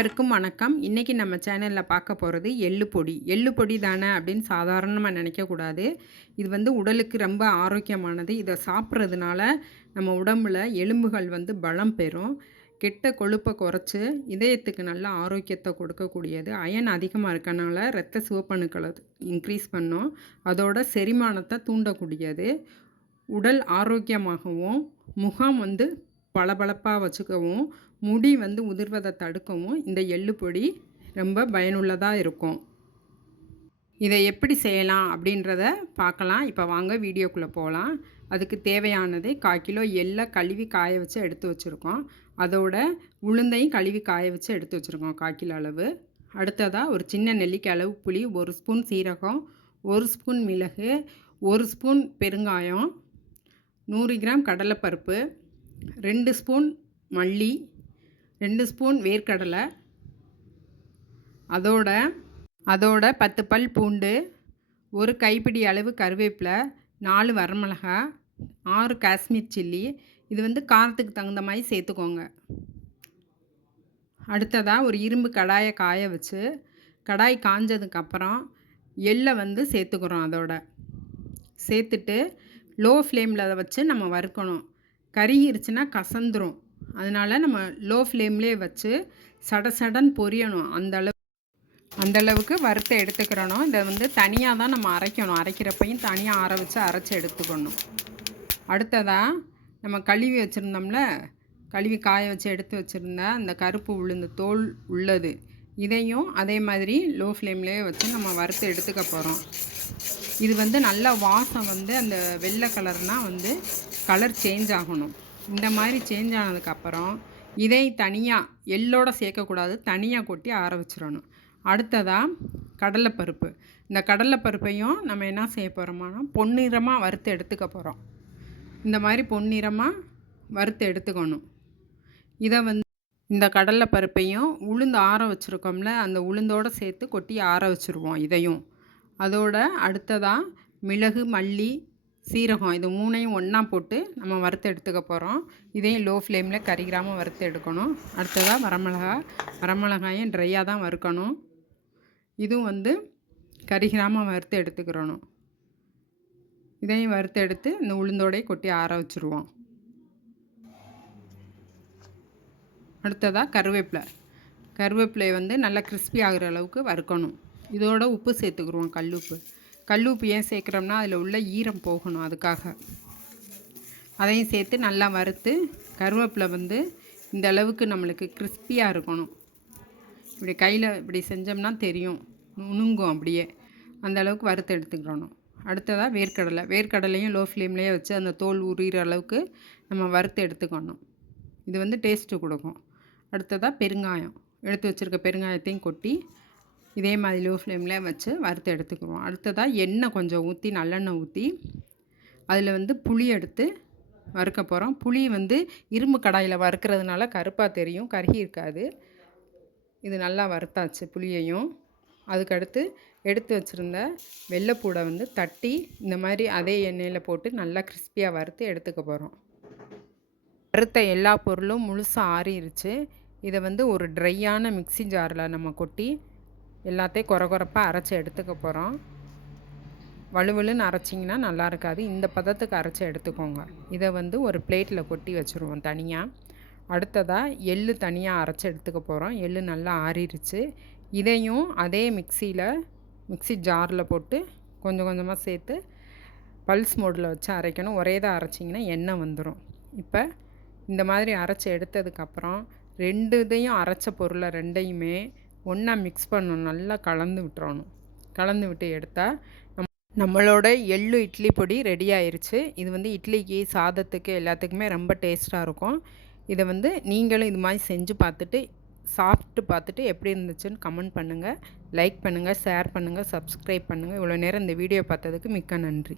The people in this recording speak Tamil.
அனைவருக்கும் வணக்கம். இன்னைக்கு நம்ம சேனல்ல பார்க்க போறது எள்ளு பொடி. எள்ளு பொடி தானே அப்படின்னு சாதாரணமா நினைக்கக்கூடாது. இது வந்து உடலுக்கு ரொம்ப ஆரோக்கியமானது. இத சாப்பிட்றதுனால நம்ம உடம்புல எலும்புகள் வந்து பலம் பெறும். கெட்ட கொழுப்பை குறைச்சு இதயத்துக்கு நல்ல ஆரோக்கியத்தை கொடுக்கக்கூடியது. அயன் அதிகமாக இருக்கனால இரத்த சிவப்பணுக்களை இன்க்ரீஸ் பண்ணும். அதோட செரிமானத்தை தூண்டக்கூடியது. உடல் ஆரோக்கியமாகவும் முகம் வந்து பளபளப்பா வச்சுக்கவும், முடி வந்து உதிர்வதை தடுக்கவும் இந்த எள்ளு பொடி ரொம்ப பயனுள்ளதா இருக்கும். இதை எப்படி செய்யலாம் அப்படின்றத பார்க்கலாம். இப்போ வாங்க வீடியோக்குள்ளே போகலாம். அதுக்கு தேவையானது 1/4 கிலோ எள்ளை கழுவி காய வச்சு எடுத்து வச்சுருக்கோம். அதோட உளுந்தையும் கழுவி காய வச்சு எடுத்து வச்சுருக்கோம் 1/4 கிலோ அளவு. அடுத்ததாக ஒரு சின்ன நெல்லிக்காய் அளவு புளி, 1 ஸ்பூன் சீரகம், 1 ஸ்பூன் மிளகு, 1 ஸ்பூன் பெருங்காயம், 100 கிராம் கடலைப்பருப்பு, 2 ஸ்பூன் மல்லி, 2 ஸ்பூன் வேர்க்கடலை, அதோட 10 பல் பூண்டு, 1 கைப்பிடி அளவு கருவேப்பிலை, 4 வரமிளகாய், 6 காஷ்மீர் சில்லி. இது வந்து காரத்துக்கு தகுந்த மாதிரி சேர்த்துக்கோங்க. அடுத்ததாக ஒரு இரும்பு கடாயை காய வச்சு, கடாய் காஞ்சதுக்கப்புறம் எள்ளை வந்து சேர்த்துக்கிறோம். அதோட சேர்த்துட்டு லோ ஃப்ளேமில் அதை வச்சு நம்ம வறுக்கணும். கருகிருச்சுன்னா கசந்துரும். அதனால் நம்ம லோ ஃப்ளேம்லேயே வச்சு சடசடன்னு பொரியணும். அந்தளவுக்கு வறுத்து எடுத்துக்கிறணும். இதை வந்து தனியாக தான் நம்ம அரைக்கணும். அரைக்கிறப்பையும் தனியாக ஆற வச்சு அரைச்சி எடுத்துக்கணும். அடுத்ததாக நம்ம கழுவி வச்சுருந்தோம்ல, கழுவி காய வச்சு எடுத்து வச்சுருந்த அந்த கருப்பு உளுந்து தோல் உள்ளது, இதையும் அதே மாதிரி லோ ஃப்ளேம்லேயே வச்சு நம்ம வறுத்து எடுத்துக்க போகிறோம். இது வந்து நல்ல வாசம் வந்து அந்த வெள்ளை கலர்னால் வந்து கலர் சேஞ்ச் ஆகணும். இந்த மாதிரி சேஞ்ச் ஆனதுக்கப்புறம் இதை தனியாக எள்ளோடு சேர்க்கக்கூடாது, தனியாக கொட்டி ஆற வச்சிடணும். அடுத்ததாக கடலைப்பருப்பு. இந்த கடலைப்பருப்பையும் நம்ம என்ன செய்ய போகிறோம்னா பொன்னிறமாக வறுத்து எடுத்துக்க போகிறோம். இந்த மாதிரி பொன்னிறமாக வறுத்து எடுத்துக்கணும். இதை வந்து இந்த கடலைப்பருப்பையும் உளுந்து ஆற வச்சுருக்கோம்ல, அந்த உளுந்தோடு சேர்த்து கொட்டி ஆற வச்சுருவோம். இதையும் அதோட அடுத்ததாக மிளகு, மல்லி, சீரகம் இது 3ஐயும் ஒன்றா போட்டு நம்ம வறுத்து எடுத்துக்க போகிறோம். இதையும் லோ ஃப்ளேமில் கரிகிராமல் வறுத்து எடுக்கணும். அடுத்ததாக வரமிளகாயும் ட்ரையாக தான் வறுக்கணும். இதுவும் வந்து கரிகிராமல் வறுத்து எடுத்துக்கிறணும். இதையும் வறுத்து எடுத்து இந்த உளுந்தோடையே கொட்டி ஆற வச்சுருவோம். அடுத்ததாக கருவேப்பிலை வந்து நல்லா கிறிஸ்பி ஆகிற அளவுக்கு வறுக்கணும். இதோட உப்பு சேர்த்துக்குருவோம், கல்லுப்பு ஏன் சேர்க்குறோம்னா அதில் உள்ள ஈரம் போகணும், அதுக்காக. அதையும் சேர்த்து நல்லா வறுத்து, கருவேப்பிலை வந்து இந்த அளவுக்கு நம்மளுக்கு கிறிஸ்பியாக இருக்கணும். இப்படி கையில் இப்படி செஞ்சோம்னா தெரியும், நுணுங்கும் அப்படியே. அந்த அளவுக்கு வறுத்து எடுத்துக்கிறணும். அடுத்ததாக வேர்க்கடலையும் லோ ஃப்ளேம்லேயே வச்சு அந்த தோல் உரிகிற அளவுக்கு நம்ம வறுத்து எடுத்துக்கணும். இது வந்து டேஸ்ட்டு கொடுக்கும். அடுத்ததாக பெருங்காயம், எடுத்து வச்சுருக்க பெருங்காயத்தையும் கொட்டி இதே மாதிரி லோ ஃப்ளேமில் வச்சு வறுத்து எடுத்துக்குவோம். அடுத்ததாக எண்ணெய் கொஞ்சம் ஊற்றி, நல்லெண்ணெய் ஊற்றி அதில் வந்து புளி எடுத்து வறுக்க போகிறோம். புளி வந்து இரும்பு கடாயில் வறுக்கிறதுனால கருப்பாக தெரியும், கருகி இருக்காது. இது நல்லா வறுத்தாச்சு புளியையும். அதுக்கடுத்து எடுத்து வச்சுருந்த வெள்ளைப்பூடை வந்து தட்டி இந்த மாதிரி அதே எண்ணெயில் போட்டு நல்லா கிறிஸ்பியாக வறுத்து எடுத்துக்க போகிறோம். வறுத்த எல்லா பொருளும் முழுசாக ஆறிடுச்சு. இதை வந்து ஒரு ட்ரையான மிக்ஸி ஜாரில் நம்ம கொட்டி எல்லாத்தையும் கொரப்பாக அரைச்சி எடுத்துக்க போகிறோம். வலுவலுன்னு அரைச்சிங்கன்னா நல்லா இருக்காது. இந்த பதத்துக்கு அரைச்சி எடுத்துக்கோங்க. இதை வந்து ஒரு பிளேட்டில் கொட்டி வச்சுருவோம் தனியாக. அடுத்ததாக எள்ளு தனியாக அரைச்சி எடுத்துக்க போகிறோம். எள்ளு நல்லா ஆறிடுச்சு. இதையும் அதே மிக்ஸி ஜாரில் போட்டு கொஞ்சம் கொஞ்சமாக சேர்த்து பல்ஸ் மோடில் வச்சு அரைக்கணும். ஒரே தான் அரைச்சிங்கன்னா எண்ணெய் வந்துடும். இப்போ இந்த மாதிரி அரைச்சி எடுத்ததுக்கப்புறம் இதையும் அரைச்ச பொருளை ரெண்டையுமே ஒன்றா மிக்ஸ் பண்ணணும். நல்லா கலந்து விட்டுறணும். கலந்து விட்டு எடுத்தால் நம்மளோட எள்ளு இட்லி பொடி ரெடி ஆயிடுச்சு. இது வந்து இட்லிக்கு, சாதத்துக்கு எல்லாத்துக்குமே ரொம்ப டேஸ்ட்டாக இருக்கும். இதை வந்து நீங்களும் இது மாதிரி செஞ்சு பார்த்துட்டு, சாப்பிட்டு பார்த்துட்டு எப்படி இருந்துச்சுன்னு கமெண்ட் பண்ணுங்கள், லைக் பண்ணுங்கள், ஷேர் பண்ணுங்கள், சப்ஸ்கிரைப் பண்ணுங்கள். இவ்வளோ நேரம் இந்த வீடியோ பார்த்ததுக்கு மிக்க நன்றி.